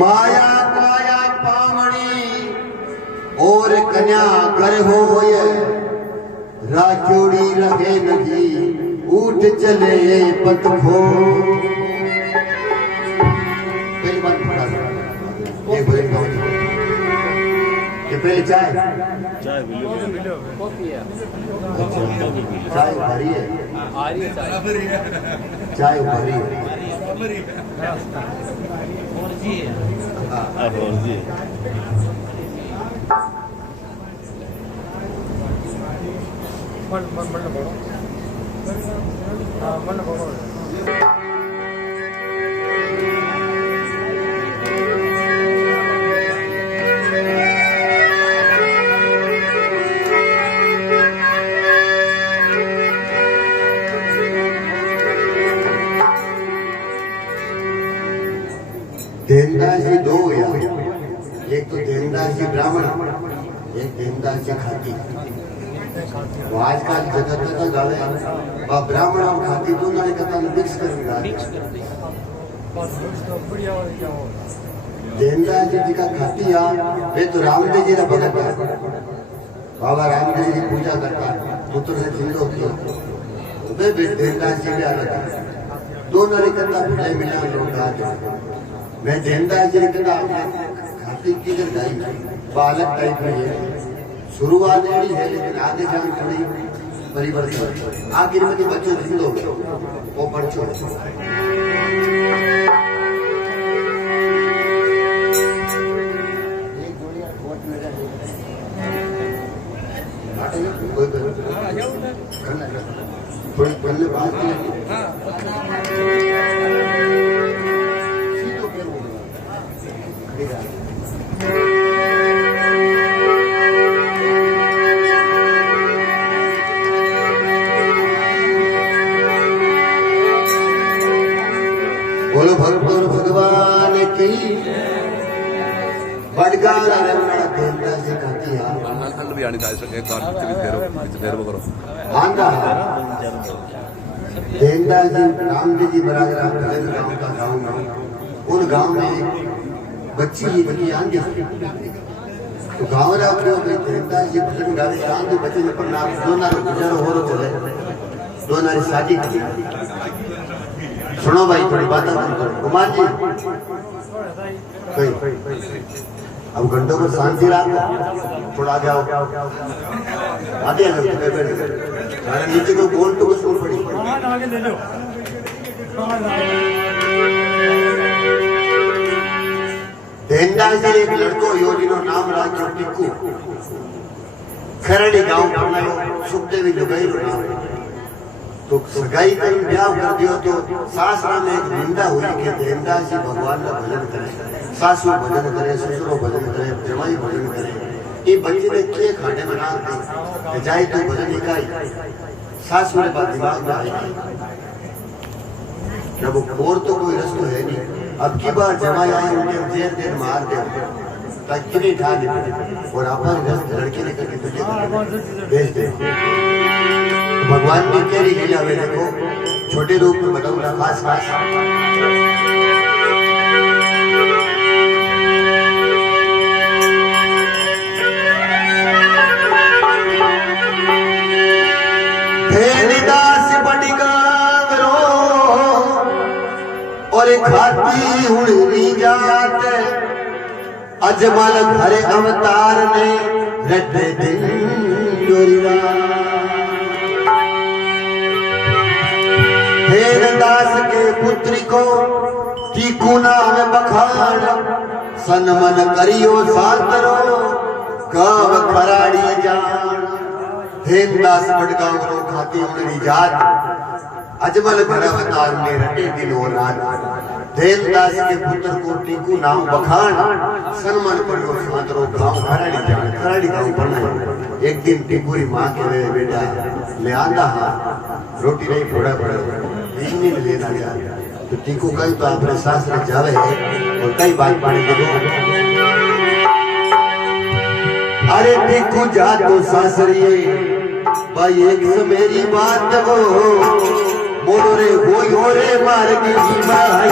माया काया पावणी और कन्या घर होय राजोड़ी रहे नदी उठ चले पत खो। पहली बात पढ़ा ये बोले ये पहले चाय चाय कॉफी है। चाय भरी है आ रही है चाय भरी है और जी देवदास जी दो या एक तो देवदास जी ब्राह्मण एक देवदास जी खाती। तो आजकल जगत तक गावे ब्राह्मण और खाती दोनों ने कथा मिक्स कर देवदास जी का खाती आ वे तो रामदेव जी का भगत है। बाबा रामदेव जी पूजा करता पुत्र ने जिंदो किया वे देवदास जी भी आ रहा दोनों ने कथा मिला लोग मैं देवदास जी ने खाती किधर गई बालक टाइप में है शुरुआत यही है लेकिन आगे जान थोड़ी परिवर्तन आखिर में बच्चों जिंदो वो बच्चों कोई पहले बात बोलो भगवान भगवान की बड़गार देवदास जी खाती है भी आनी चाहिए करो आंदा देवदास जी रामदेव जी बराबर गांव का गांव में उन गांव में एक बच्ची बनी आंधी तो गांव राखो देवदास जी भजन गावे आंधी बच्चे ने प्रणाम दोनों गुजर हो चले दोनों शादी की। सुनो भाई थोड़ी बात कुमार जी अब घंटों पर शांति रखो थोड़ा आगे आओ आगे नीचे को गोल तो सुन पड़ी देवदास जी एक लड़को योजना नाम राख्यो टीकू खरड़ी गांव बनायो सुखदेवी लुगाई नाम तो सगाई कहीं ब्याह कर दियो तो सासरा में एक निंदा हुई कि देवदास जी भगवान का भजन करे सासू भजन करे ससुरो भजन करे जमाई भजन करे ये बच्चे ने किए खाने में ना दी जाए तो भजन इकाई सासू ने बात दिमाग में आई जब और तो कोई रस्तो है नहीं अब की बार जमाई आए उनके जेर देर मार दे ताकि नहीं ढा दे और अपन लड़के ने करके तुझे भेज दे। भगवान ने क्या लीला वे देखो छोटे रूप में बताऊंगा खास खास दास बड़ी गावरो और खाती हुड़ी जात अजमल घरे अवतार ने रटे दिन दास के पुत्री को टीकू नाम बखान सनमन करियो सातरो गाव खराड़ी जान देवदास बड़गांव खाती उनकी जात अजमल घर अवतार ने रटे दिन और रात देवदास के पुत्र को टीकू नाम बखान सनमन करियो सातरो गाव खराड़ी जान खराड़ी गांव पढ़ना एक दिन टीकू री मां के वे बेटा ले आंदा हा रोटी नहीं फोड़ा पड़े इतनी लेना गया तो टीकू कई तो अपने सास में जावे और कई बात पानी दे अरे टीकू जा तो सासरिए भाई एक मेरी बात वो मोरे हो रे मार की भाई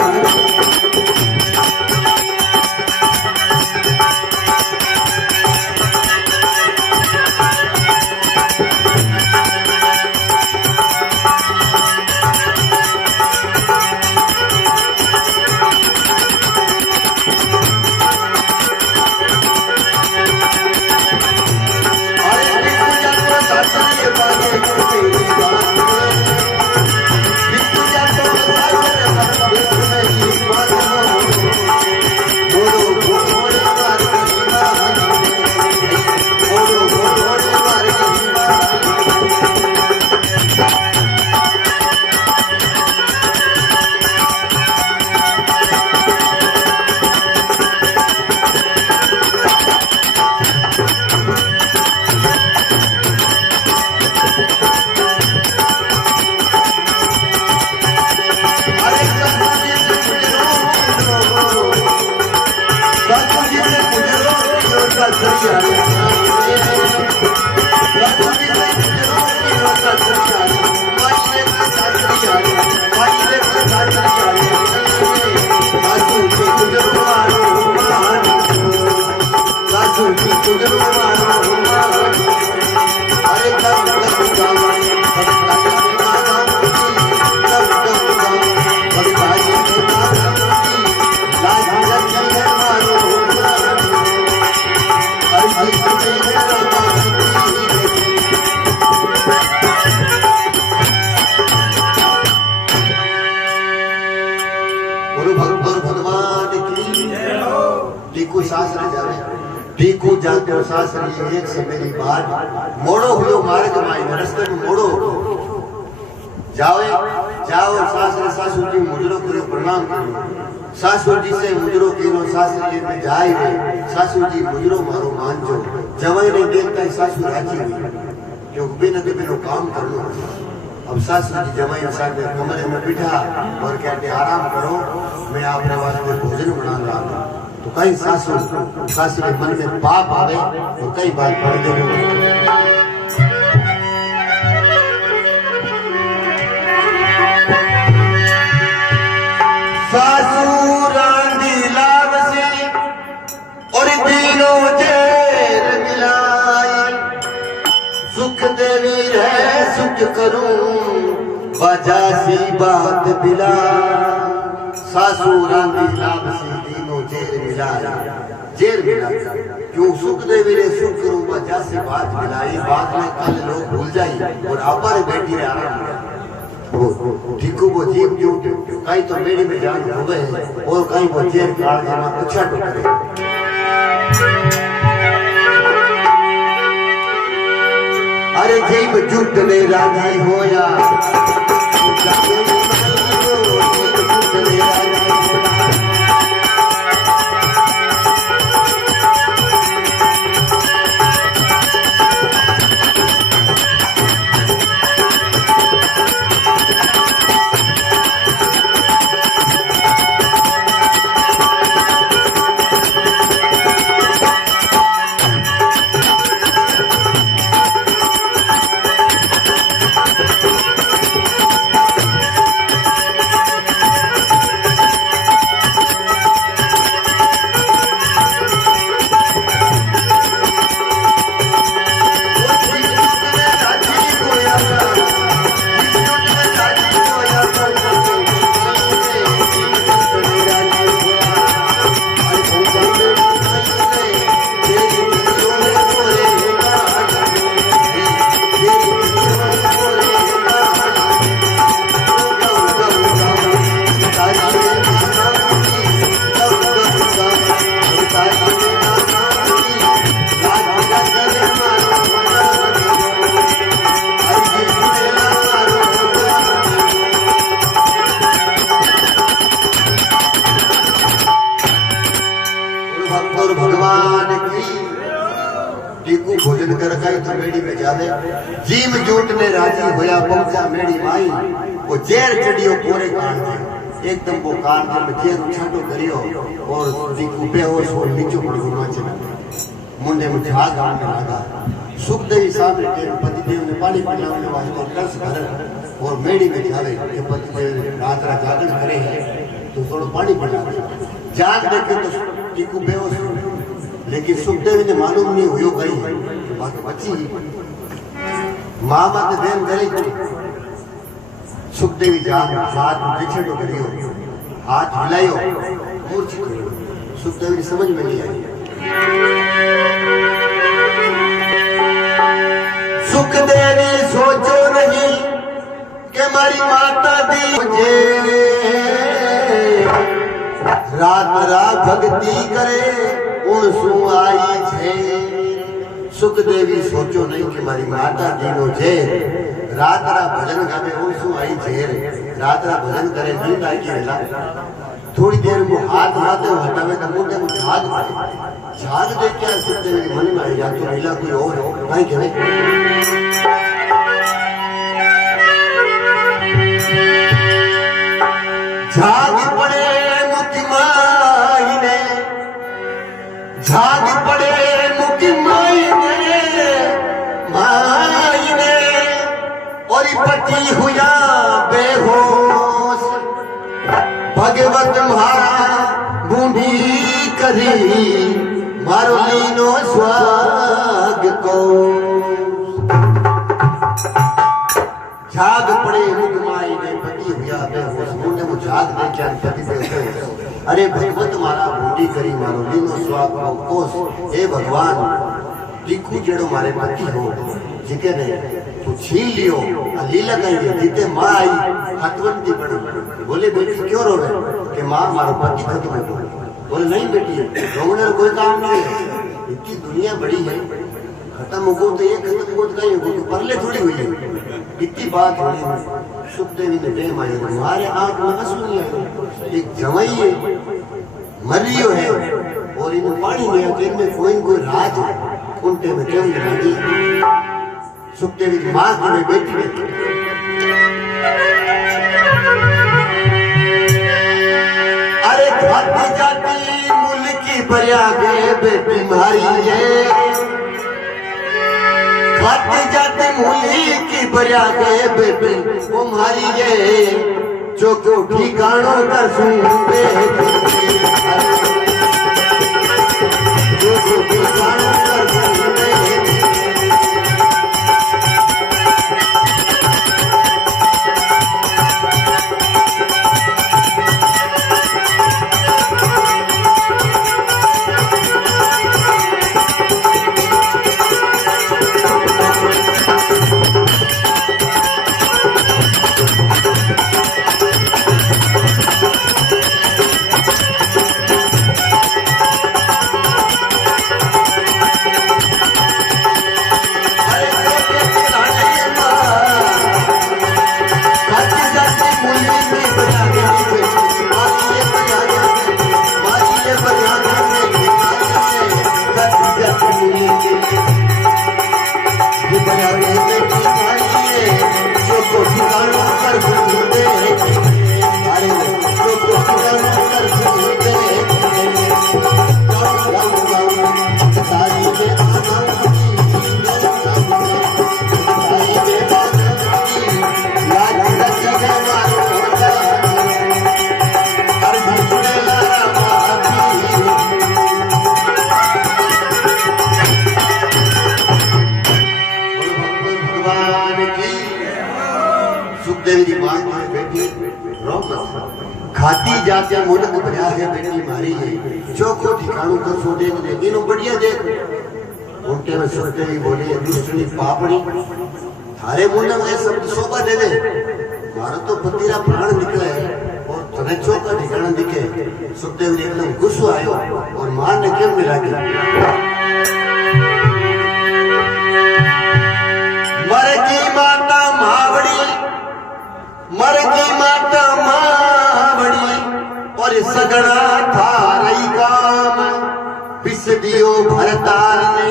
टीकू सासरे जावे टीकू जातो सासरी एक से मेरी बात मोड़ो हुयो मार्ग माई रस्ते में मोड़ो जाओ जाओ सासरे सासू जी मुजरो करो प्रणाम करो सासू जी से मुजरो किनो सासरी में जाए सासू जी मुजरो मारो मान जो जवाई ने देखता है सासू राजी हुई क्योंकि बिना तो बिना काम कर लो अब सासू जी जवाई साथ में कमरे में बिठा और कहते आराम करो मैं आपके वास्ते भोजन बना रहा हूँ तो कई सासू के मन में पाप आवे तो कई बार पढ़ दे सासू रांधी लावसी और तीनों जेर मिलाई सुख देवी है सुख करूं बजासी बात बिला सासू रांधी लावसी तीनों जेर मिलाई क्यों सुख देवी रे सुख करूं बजासी बात मिलाई बात में कल लोग भूल जाए और आपर बैठी आराम ठीकू वो जीव जो कहीं तो मेरे में जान हो गए और कहीं वो जेल काल जमा अच्छा टुकड़े अरे जीव जुट ने राजी होया भोजन कर गई तो मेड़ी में जावे जीम जूट ने राजी होया पहुंचा मेड़ी माई वो जेर चढ़ियो पूरे कान के एकदम वो कान के में जेर छाटो करियो और जीकू बेहोश हो नीचे पड़ गया चला मुंडे में झाग आने लगा सुखदेवी सामने के पतिदेव ने पानी पिलाने वास्ते कलश भर और मेड़ी में जावे के पतिदेव रात रात जागरण करे है तो थोड़ा पानी पिला जाग देखे तो जीकू बेहोश लेकिन सुखदेवी ने मालूम नहीं हुई गई बात बची माँ बात देन करे सुखदेवी जान हाथ पीछे तो करियो हाथ हिलायो मूर्छित करियो सुखदेवी समझ में नहीं आई सुखदेवी सोचो नहीं कि मारी माता दी मुझे रात रात भक्ति करे उनसु आई छे सुखदेवी सोचो नहीं कि मारी माता दीनो छे रात रात भजन गावे उनसु आई छे रात रात भजन करे नींद आई के ला थोड़ी देर में हाथ हाथे हटावे तो मुंडे में झाग दे क्या सुखदेवी मन में आई जातो लीला कोई और कहीं कहे झाग पड़े मुक्ति माई ने झाग पड़े मुक्ति माई ने और पति हुआ बेहोश भगवत म्हारा बूढ़ी करी मारो लीनो स्वाग को झाग पड़े मुख माई ने पति हुआ बेहोश मुंडे में झाग दे क्या पति बेहोश अरे भगवत मारा बूढ़ी करी मारो लीनो स्वाग को कोस हे भगवान टीकू जेड़ो मारे पति हो जिके ने तू छीन लियो लीला कही जीते माँ आई हतवंती बड़ी बोले बेटी क्यों रोवे कि माँ मारो पति खत्म हो बोले नहीं बेटी रोने कोई काम नहीं है, इतनी दुनिया बड़ी है, खत्म हो तो ये खत्म हो तो नहीं हो, परले थोड़ी हुई है, इतनी बात हो रही। सुखदेवी ने प्रेम आए, हमारे आंख में आंसू नहीं आए। एक जवाई है मरियो है और इन्हें पानी नहीं आते, इनमें कोई राज है, उनके में क्यों लगी। सुखदेवी की माँ की बेटी ने अरे खाती जाती मुल्की बरियागे बेटी मारी है, खाती जाती मुल्की बरियागे बेटी वो मारी है, जो को ठिकानों कर सुनते जो को ठिकानों कर सुनते खाती जाते मुल्क भरिया है बेटी मारी है, चौको ठिकानों को सो देख दे तीनों बढ़िया देख। उनके में सुनते ही बोले दूसरी पापड़ी थारे मुंडे में शब्द शोभा देवे, मारो तो पतिरा प्राण निकले और तने चौका ठिकाना दिखे। सुखदेव ने एकदम गुस्सा आयो और मार ने क्यों मिला के मर की माता मावड़ी, मर की माता मावड़ी और सगड़ा था रही काम, पिस दियो भरताल ने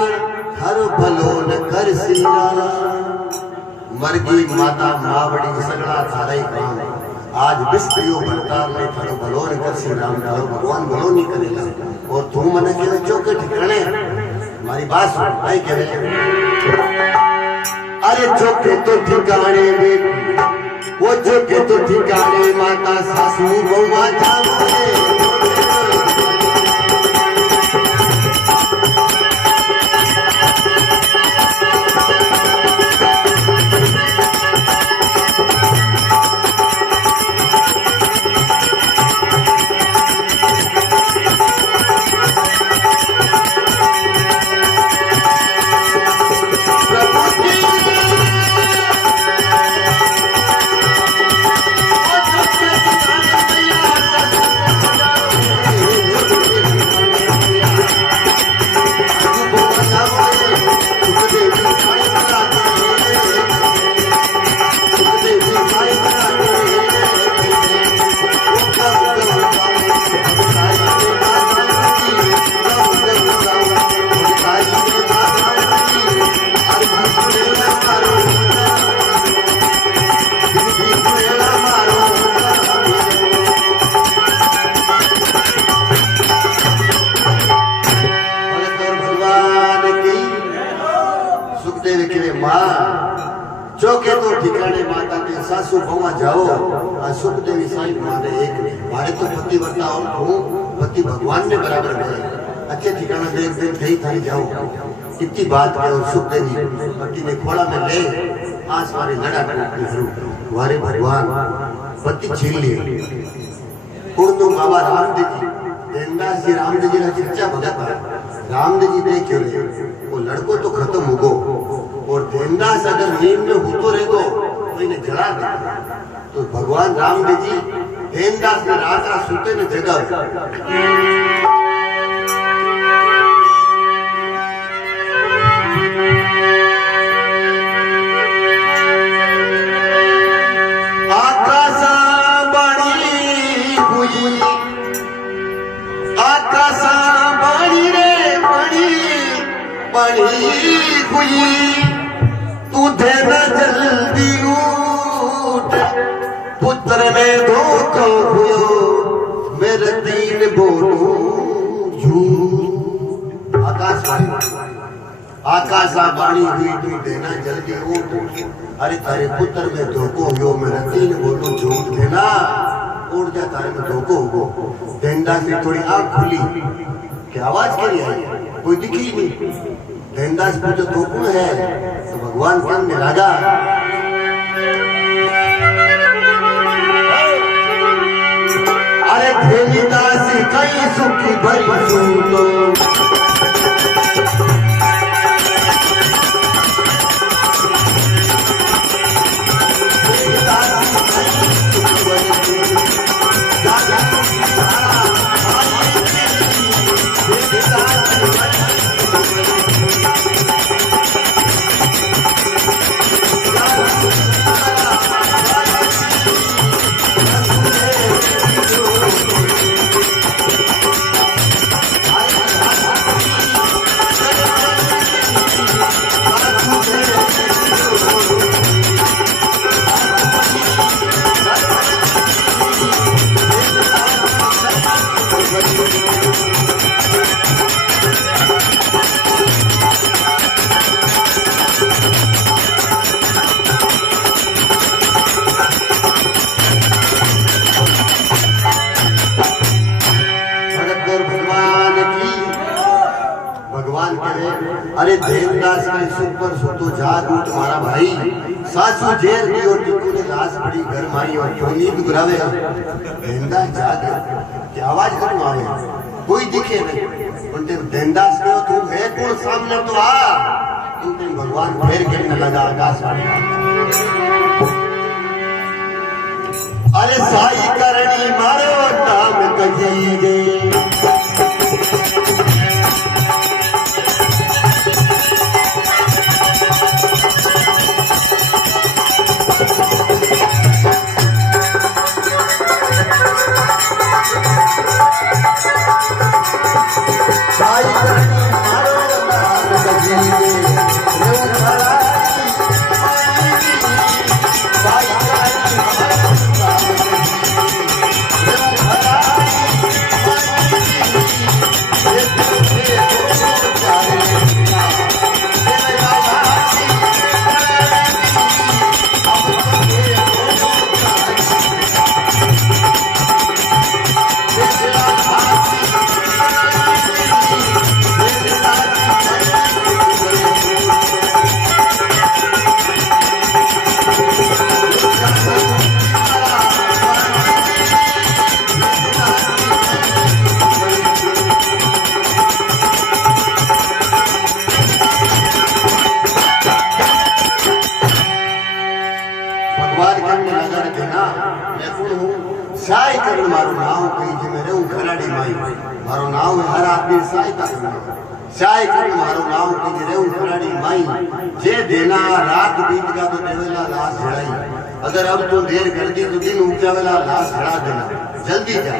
हर भलो न कर सिंगारा। मर गई माता मावड़ी सगड़ा था रही काम, आज बिस दियो भरताल ने हर भलो न कर सिंगारा। भगवान भलो नहीं करेगा और तू मन के चौके ठिकाने हमारी बात सुन भाई कह अरे चौके तो ठिकाने बेटी वो चौके तो ठिकाने माता सासू बहुमा जावे। चौके तो ठिकाने माता के सासू बहुमा जाओ। सुखदेवी साईं माने एक मारे तो पति वर्ता और हूँ पति भगवान ने बराबर गए अच्छे ठिकाना देख देख गई थाई जाओ। कितनी बात है और सुखदेवी पति ने खोला में ले आस मारे लड़ा टूटती वारे भगवान पति छीन लिए उर्दू बाबा रामदेव जी देवदास जी रामदेव जी का चर्चा भगत रामदेव जी देख वो लड़को तो खत्म होगो और देवदास अगर नींद में होतो रहेगो तो इन्हें जला दे। तो भगवान रामदेव जी देवदास ने रात रात सोते में जगा बड़ी हुई तू देना जल्दी उठ पुत्र में धोखा हुयो मेरे तीन बोलो झूठ आकाशवाणी हुई तू देना जल्दी उठ अरे तारे पुत्र में धोखो हुयो मेरे तीन बोलो झूठ देना उड़ जा तारे में धोखो हो देंदा से थोड़ी आंख खुली कि आवाज करी आई कोई दिखी नहीं देंदास को जो धोखो है तो भगवान सामने राजा अरे देवीदास कई सुखी भरी सूतो अरे देवदास के सुख पर सुतो जाग उठ मारा भाई सासू जेल की और टिकू ने लाश पड़ी घर माई और क्यों नींद गुरावे देवदास जाग की आवाज कौन आवे कोई दिखे नहीं उनते देवदास के तू है कौन सामने तो आ उनते भगवान फेर के न लगा आकाशवाणी अरे साई करणी मारो नाम कही जे साई करण मारो नाव कई जे मेरे खराड़ी माई मारो नाव हर आदमी सहायता करना साई करण मारो नाव कई जे रे खराड़ी माई जे देना रात बीत का तो देवेला लाश झड़ाई अगर अब तो देर कर दी तो दिन ऊंचा वाला लाश झड़ा देना जल्दी जा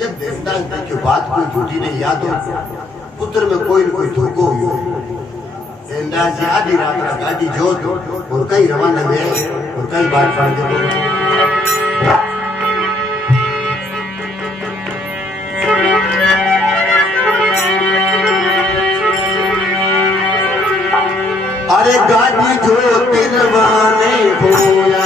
जब देखता है कि बात कोई झूठी नहीं या तो पुत्र में कोई न कोई धोखो हुई देंदा जी आधी रात का गाड़ी जो और कई रवाना हुए और कई बात पड़ गई अरे गाड़ी जो तिरवाने होया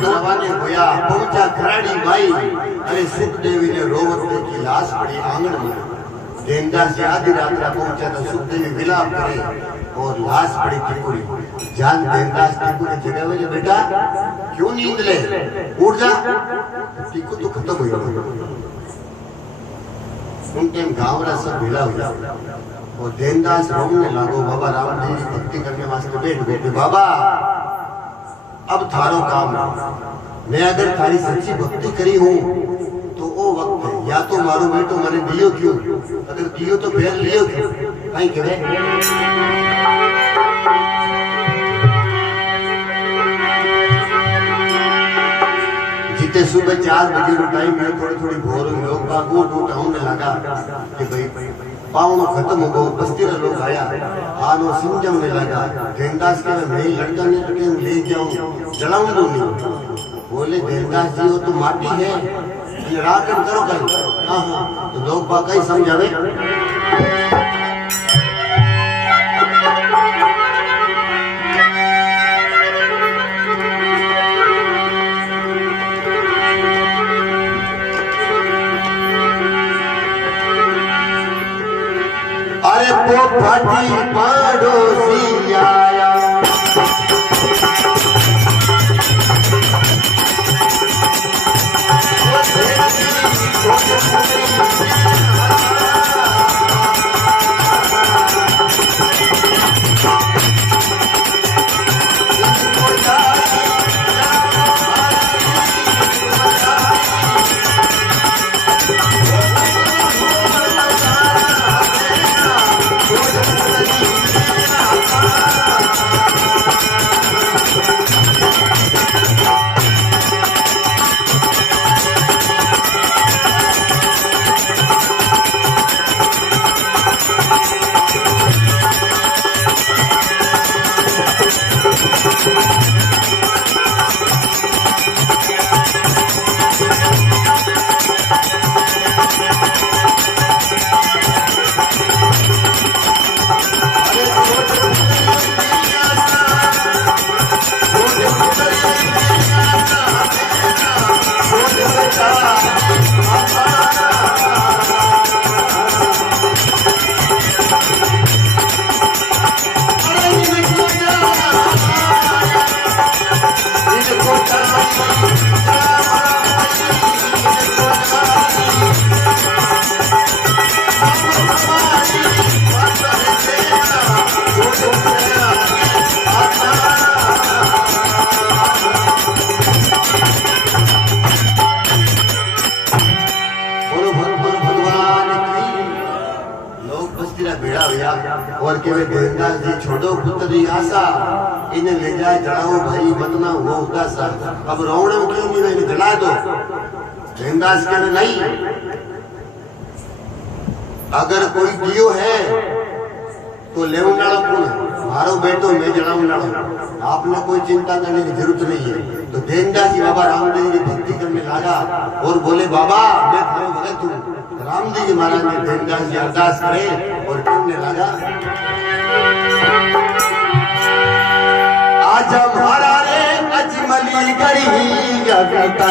धरवाने होया पहुंचा खराड़ी माई अरे सुखदेवी ने रोवत की लाश पड़ी आंगन में। देवदास जी आधी रात पहुंचा तो सुखदेवी विलाप करे और लाश पड़ी टिकुरी। जान देवदास टिकुरी जगह में बेटा क्यों नींद ले, उठ जा, टिकू तो खत्म हो गया। उन टाइम गाँव रा सब मिला हुआ और देवदास रोने लागो। बाबा रामदेव जी भक्ति करने वास्ते बैठ बैठे। बाबा अब थारो काम है, मैं अगर थारी सच्ची भक्ति करी हूँ तो वो वक्त है या तो मारो बेटो मैंने दियो क्यों, अगर दियो तो फिर लियो क्यों, कहीं कहे जितने सुबह 4 बजे का टाइम है थोड़ी थोड़ी भोर में लोग बागो उठाने लगा कि भाई पावनो खत्म हो गो। बस्ती रे लोग आया आनो समझाने लगा। देवदास के मैं लड़का ने तो ले जाऊं जलाऊं तो नहीं। बोले देवदास जी वो तो माटी है, राखन करो कहीं। हाँ हाँ तो लोग बाकी समझावे। अरे पोपटी पड़ोसी आया और के देवदास जी छोड़ो पुत्री आशा इन्हें ले जाए जड़ाओ भाई मतना वो उदासा। अब रोवण क्यों नहीं इन्हें जला दो। देवदास के नहीं, अगर कोई दियो है तो ले कौन है, मारो बेटो मैं जड़ाऊ। आपने कोई चिंता करने की जरूरत नहीं है। तो देवदास जी बाबा रामदेव जी भक्ति करने लगा और बोले बाबा मैं थारो भगत हूँ। रामदेव जी महाराज ने देवदास जी अरदास करे और कहने लगा आज हमारा रे अजमली करी जगता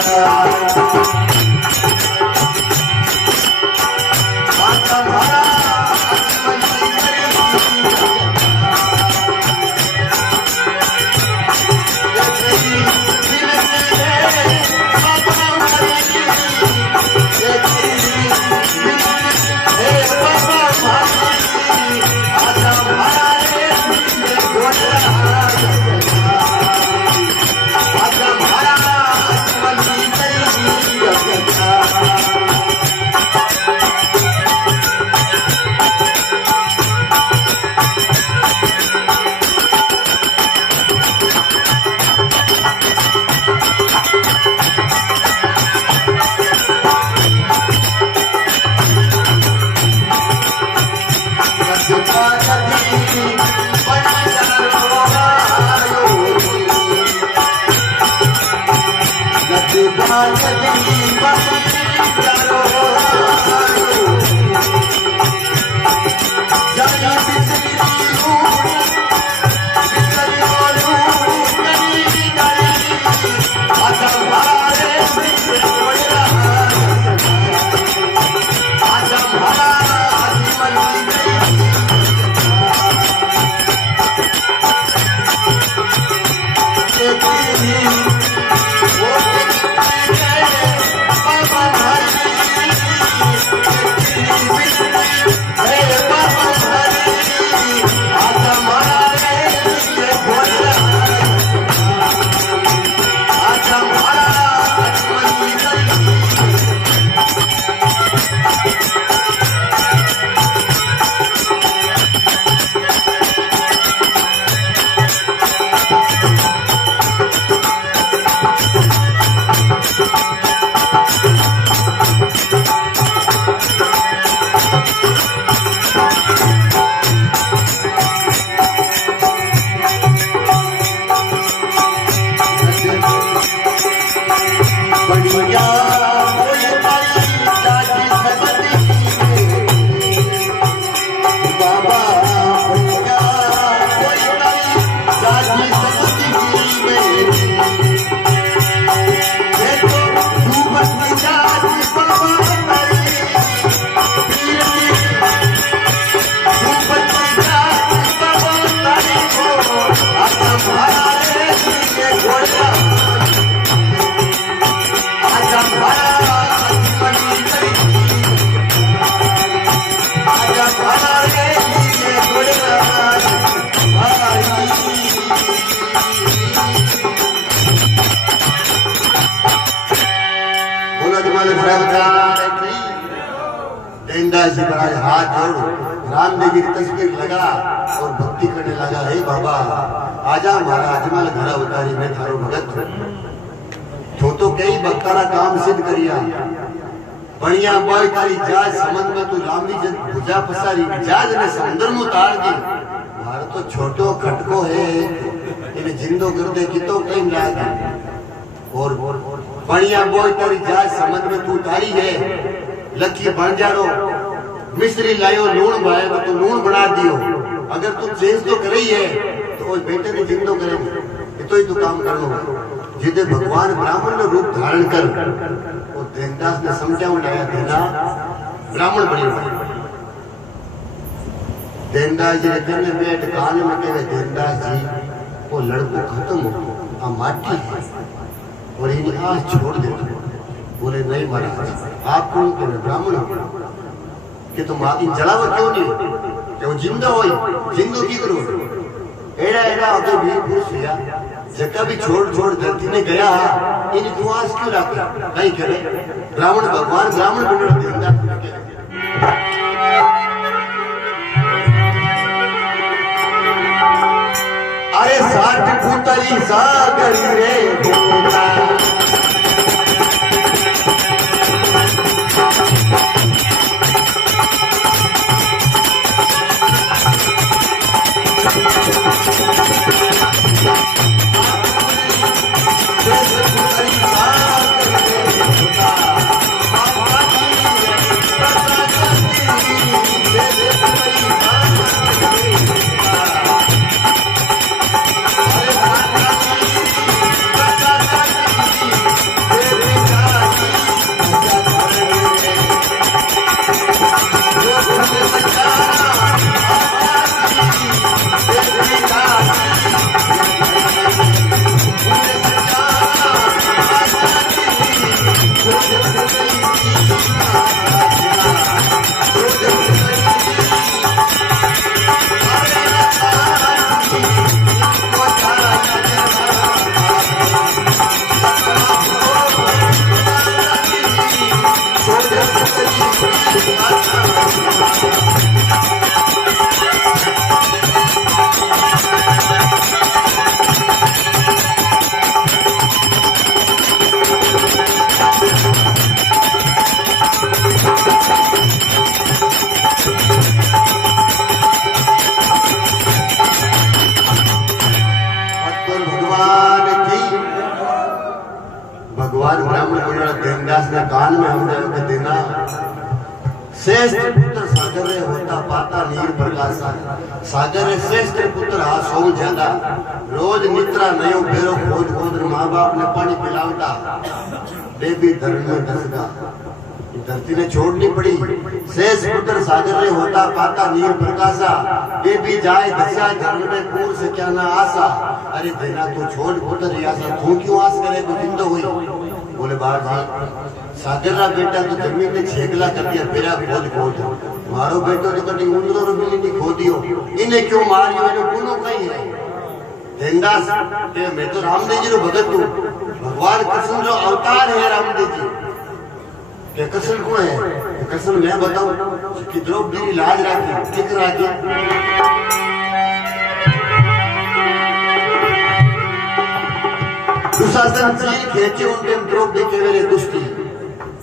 आज हमारा अजमली बढ़िया कोई तारी जाति समझी बाबा बढ़िया कोई तारी जाति समझी देखो धूप की जाति बाबा तारी धूप की जाति बाबा तारी को आजा हमारे लिए घोड़ा आजा हमारे लिए घोड़ा देनदास जी महाराज हाथ जोड़ रामदेव जी की तस्वीर लगा और भक्ति करने लगा। हे बाबा आजा महाराज मल घर उतारी मैं थारो भगत तो कई भक्तारा काम सिद्ध करिया बढ़िया बॉय तारी जाज समझ में तू रामदी जन भुजा पसारी जाज ने समुद्र में उतार दी मारो तो छोटो खटको है इन्हें जिंदो कर दे कितो टाइम लागे और बढ़िया बॉय तारी जाज समझ में तू उतारी है लकी बन जाड़ो मिश्री लायो लूण भाई तो लूण बना दियो अगर तू चेंज तो करे ही है तो कोई बेटे ने जिंदो करे तो ही तू काम करनो जिदे भगवान ब्राह्मण ने रूप धारण कर और देनदास ने समझा उठाया देना ब्राह्मण बनी देनदास जी ने कहने बैठ कान में कहे देनदास जी वो लड़को खत्म हो आ माटी है और इन्हें आज छोड़ दे बोले नहीं महाराज आप कौन कहे ब्राह्मण कि तुम आगे जलावा क्यों नहीं कि वो जिंदा हो जिंदो की करो एड़ा एड़ा होते वीर पुरुष लिया जगह भी छोड़ छोड़ धरती ने गया इन्हें तू आज क्यों रखा नहीं करे ब्राह्मण भगवान ब्राह्मण बन देंदा अरे साठ पुतली सागरी रे बोला भगवान ब्राह्मण बोला देनदास ने कान में हमने देना श्रेष्ठ पुत्र सागर रे होता पाता नीर प्रकाशा सागर रे श्रेष्ठ पुत्र हा सो ज्यादा रोज नित्रा नयो फेरो खोज खोज माँ बाप ने पानी पिलावता बेबी धर्म में दसगा धरती ने छोड़नी पड़ी श्रेष्ठ पुत्र सागर रे होता पाता नीर प्रकाशा बेबी जाए दशा धर्म में पूर से क्या ना आशा अरे देना तू छोड़ पुत्र रियासा तू क्यों आस करे को जिंदा हुई बोले बाहर जी सागर रा बेटा तो जमीन ने छेकला कर दिया मेरा खोज खोज मारो बेटो तो कटी उंदरो रो बिल्ली नहीं खोदियो इन्हें क्यों मारियो जो गुनो कहीं है देनदास ते मैं तो रामदेव जी रो भगत हूं भगवान कृष्ण जो अवतार है रामदेव जी के कृष्ण कौन है कृष्ण मैं बताऊं कि द्रौपदी की लाज राखी किक राखी दुशासन जी खेचे उनके द्रौपदी के मेरे दुष्टी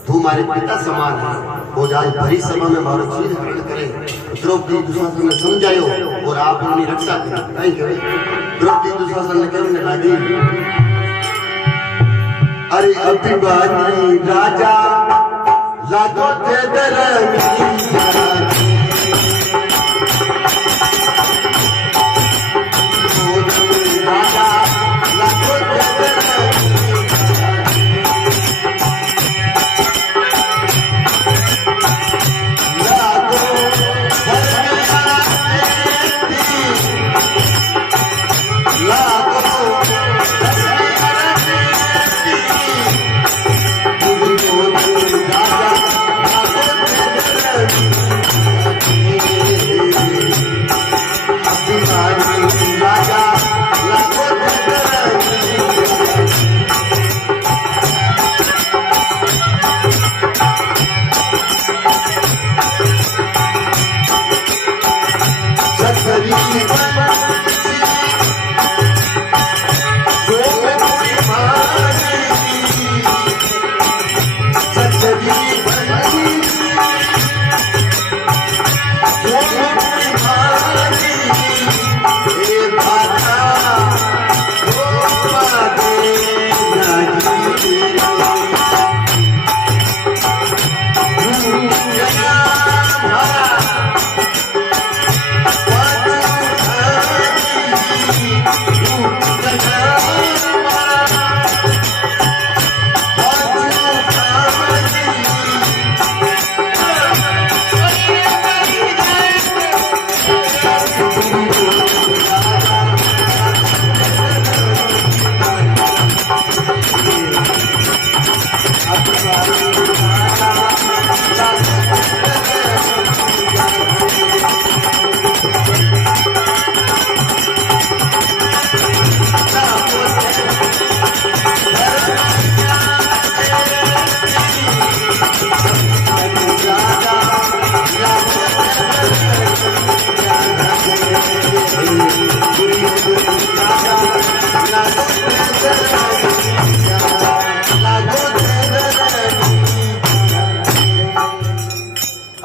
तू हमारे पिता समान है वो आज भरी सभा में मारो चीज हरण करे द्रौपदी दुशासन ने समझायो और आप उनकी रक्षा करें नहीं करे द्रौपदी दुशासन ने कहने लगी अरे अभिमानी राजा लागो थे धर्मी राजा लागो थे धर्मी लागो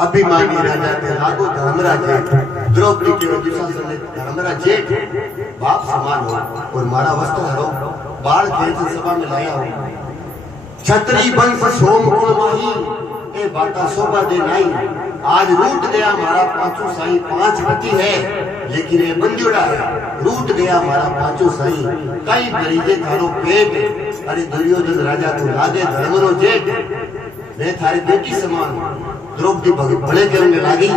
अभिमानी राजा थे लागो धर्मराज जेठ द्रौपदी के दुशासन ने धर्मराज जेठ बाप समान हो और मारा वस्त्र हरो बाल खेल सभा में लाया हो छतरी वंश सोम गुण माही ए बाता शोभा दे नाई आज रूट गया हमारा पांचों साई पांच पति है लेकिन ये बंजुड़ा है रूट गया हमारा पांचों साई कई मरीजे थारो पेट अरे दुर्योधन राजा को लागे धर्मरो जेठ मैं थारी बेटी समान द्रौपदी भले करने लगी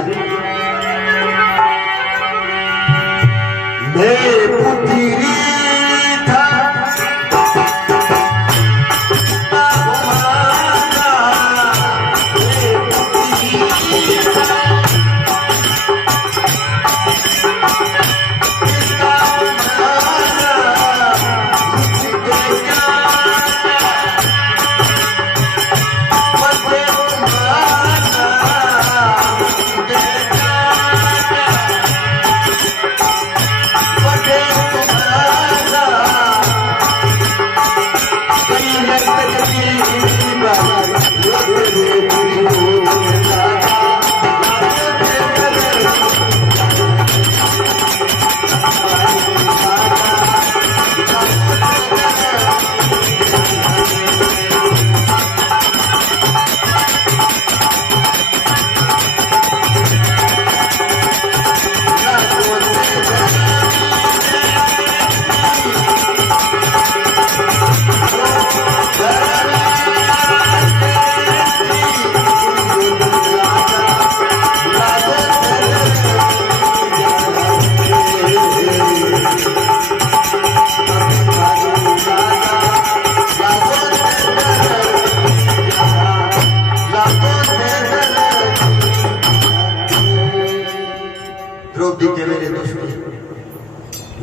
मेरे पुत्री था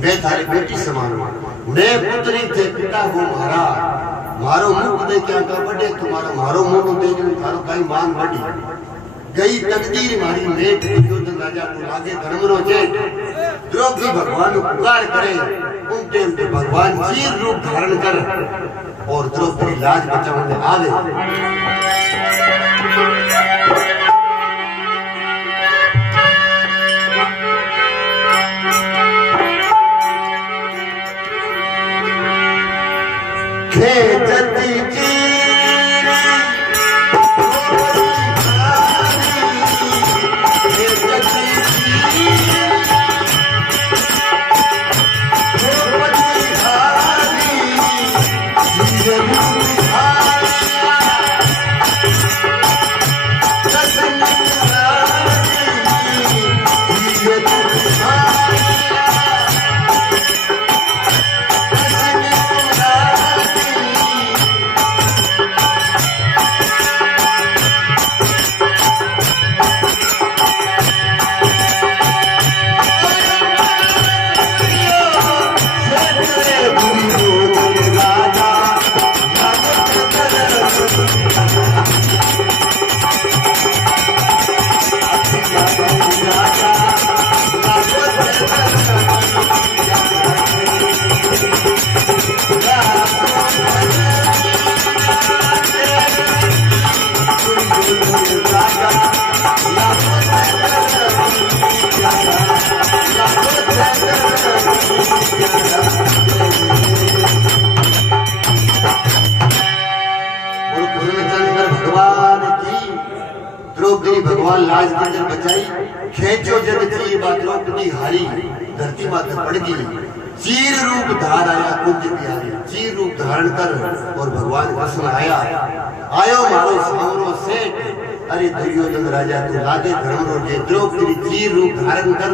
मैं थारी बेटी समान मैं पुत्री थे पिता हूँ मारा मारो मुख दे क्या का बड़े तुम्हारा मारो मुख दे थारो कई मान बड़ी गई तकदीर मारी मेट दुर्योधन राजा को लागे धर्मरो जेठ द्रौपदी भगवान को पुकार करे उन टेम पे भगवान चीर रूप धारण कर और द्रौपदी लाज बचाने आवे खेजती द्रौपदी भगवान लाज के अंदर बचाई, खेचो जग चीर बात द्रौपदी हारी, धरती माता पड़ गई, चीर रूप धार आया कुंज बिहारी, चीर रूप धारण कर और भगवान कृष्ण आया, आयो मारो सामरो सेठ, अरे दुर्योधन राजा तू लागे धर्मरो जे, द्रौपदी चीर रूप धारण कर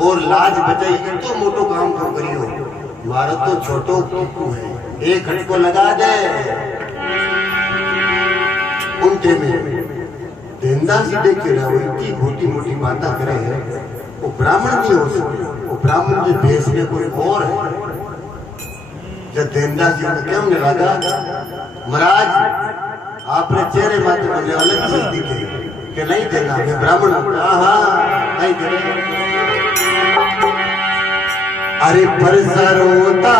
और लाज बचाई, तो मोटो काम तो करियो, मारो तो छोटो टीकू है, एक हटको लगा दे। उनके में देनदास देख के रहो, इतनी मोटी मोटी बातें करे है, वो ब्राह्मण नहीं हो सकते, वो ब्राह्मण के देश में कोई और है। जब देनदास जी ने क्या उन्हें लगा, महाराज आपने चेहरे माथे मुझे अलग चीज दिखे कि नहीं देना, मैं ब्राह्मण हूं, नहीं देना। अरे परसर होता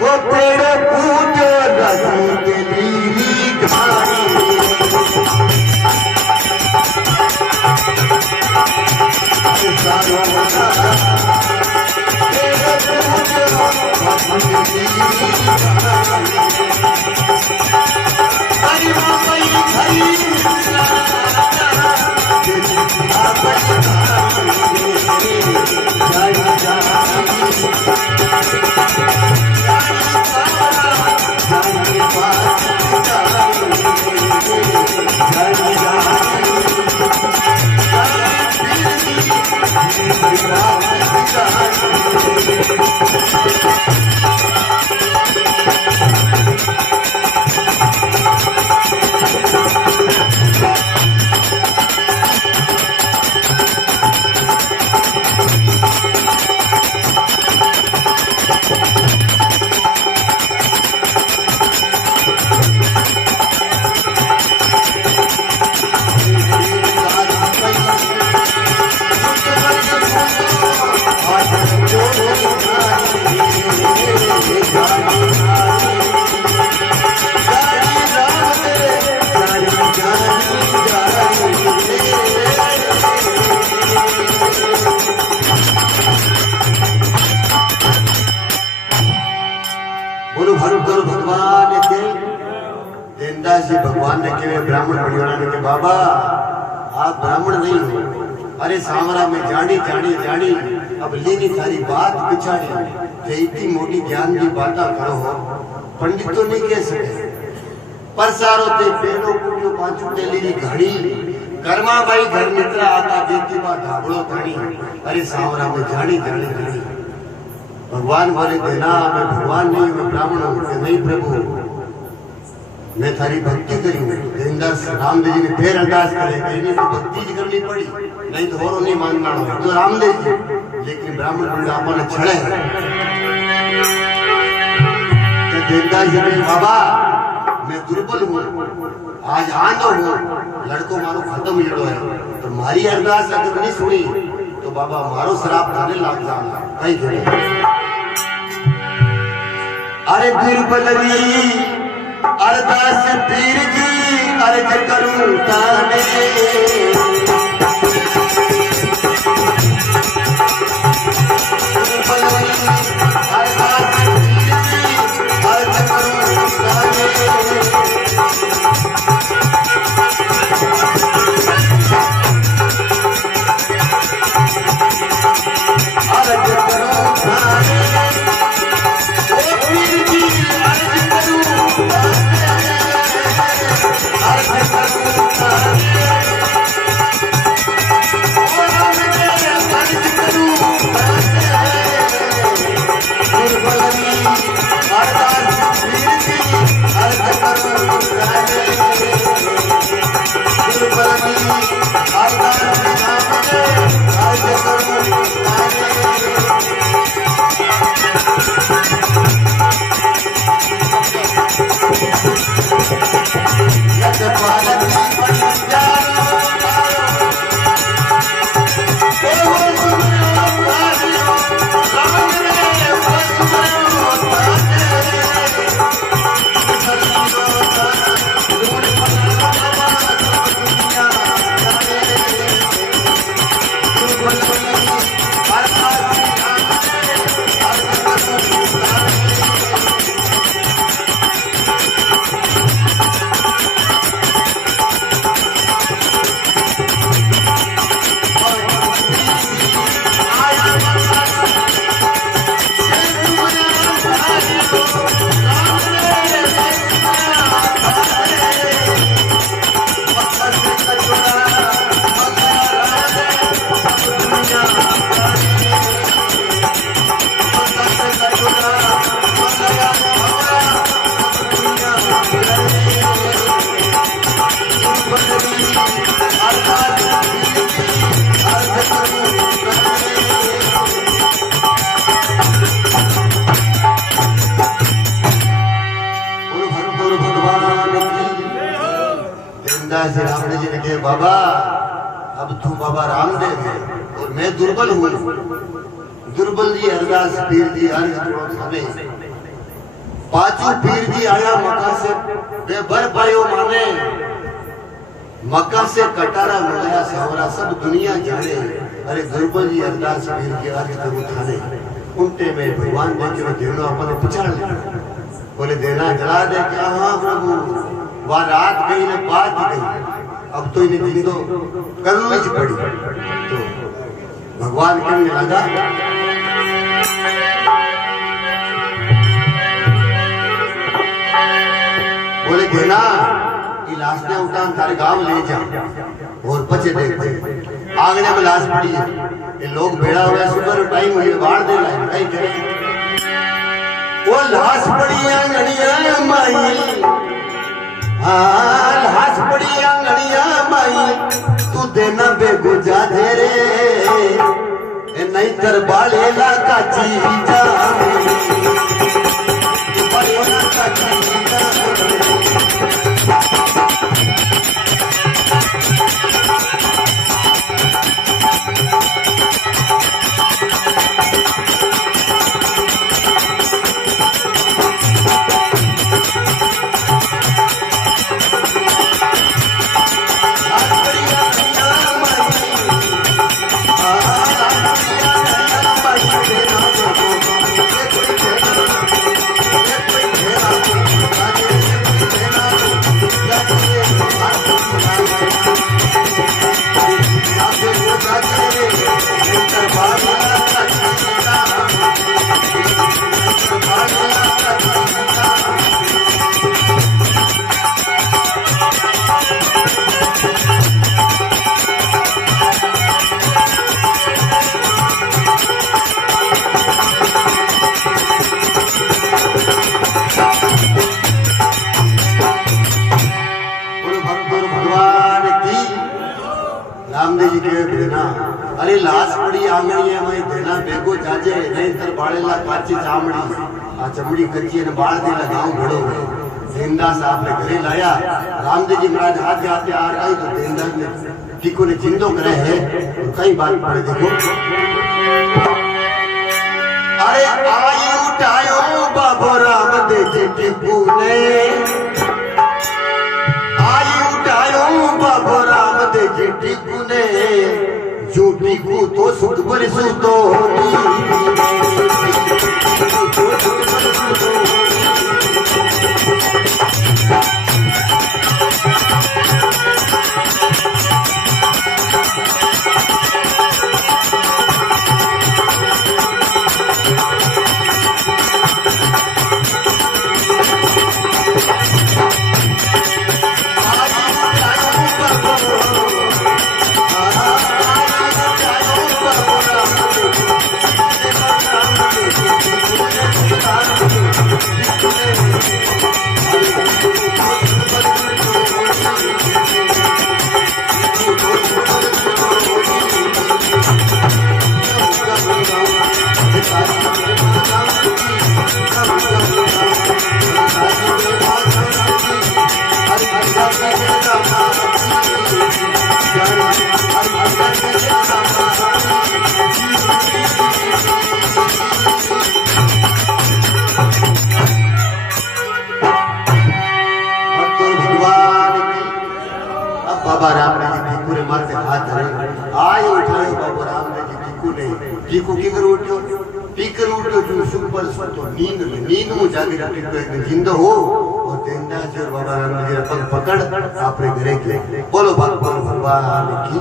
वो पेड़ पूजो रसों के लीली घानी, परसर होता पेड़ पूजो रसों के लीली घानी, हरि माई हरि कृष्णा भगवान के देनदास जी भगवान ने के ब्राह्मण बढ़िया के बाबा आप ब्राह्मण नहीं हो, अरे सामरा में जानी जानी जानी अब लेनी सारी बात पिछाड़ी थे, इतनी मोटी ज्ञान की बात करो हो, पंडित तो नहीं कह सके, पर सारो ते पेड़ो कुटियो पांचू तेली घड़ी कर्मा भाई घर मित्रा आता देती बा धाबड़ो धनी, अरे सामरा में जानी जानी जानी भगवान बोले देना मैं भगवान नहीं, मैं ब्राह्मण हूँ, नहीं प्रभु मैं थारी भक्ति करी हूँ। देनदास रामदेव जी ने फिर अरदास करे, इन्हें तो भक्ति जी करनी पड़ी, नहीं तो और नहीं मानना हो तो रामदेव जी, लेकिन ब्राह्मण बुढ़ापा ने छड़े तो देनदास जी ने बाबा मैं दुर्बल हूँ, आज आंधो हूँ, लड़को मारो खत्म येड़ो है, तो मारी अरदास अगर नहीं सुनी तो बाबा मारो शराब खाने लाग जाना कहीं करे। अरे दुर्बलरी अरदास पीर जी अर्ज करूं ताने, दुर्बलरी अरदास पीर जी अर्ज करूं ताने, अर्ज करूं ताने, ओ पीर जी अर्ज करूं ताने, अर्ज करूं ताने। देवदास जी रामदेव जी ने कहे बाबा अब तू बाबा रामदेव है और मैं दुर्बल हूँ। दुर्बल जी अरदास पीर जी अर्ज करो थाने। पाचू पीर जी आया मक्का से वे बर पायो माने। मक्का से कटारा मिलाया सावरा सब दुनिया जाने। अरे दुर्बल जी अरदास पीर जी अर्ज करो थाने। उल्टे में भगवान देखे देना अपने पछाड़ लिया। बोले देना जला दे क्या? हाँ प्रभु वह रात गई ने बात गई अब तो इन्हें जिंदो करनी ही पड़ी। तो भगवान कहने लगा बोले देना ये लाश ने उठा थारे गांव ले जा और पचे देखते आंगने में लाश पड़ी है। ये लोग भेड़ा हुआ सुबह टाइम हुई बाढ़ दे लाए कहीं करे वो लाश पड़ी आंगनिया माई। हाँ लाश पड़ी आंगनिया माई तू देना बेगुजा दे रे नहीं तर बालेला काची जा बालेला काची जा। रामदेव जी के देना अरे लाश पड़ी आंगणी है मैं देना बेगो जाजे नहीं तर बाड़ेला काची चामड़ी आ चमड़ी कच्ची ने बाड़ दे लगाऊं घड़ो देनदास आपने घरे लाया। रामदेव जी महाराज हाथ जाते आ रहा तो देनदास ने टीको ने जिंदो करे है तो कई बात पड़े देखो। अरे आई उठायो बाबो रामदेव जी टीकू ने आई उठायो बाबो रामदेव जी टीकू ने जो टीकू तो सुख पर सुतो बाबा रामदेव जी टीकू ने मारते हाथ धरे आए उठाए बाबा रामदेव जी टीकू ने टीकू की कर उठो टीकर उठो जो सुख पर तो नींद में जाके टीकू एक जिंदा हो और देनदास जी और बाबा रामदेव जी पग पकड़ आपने घरे के बोलो भगवान की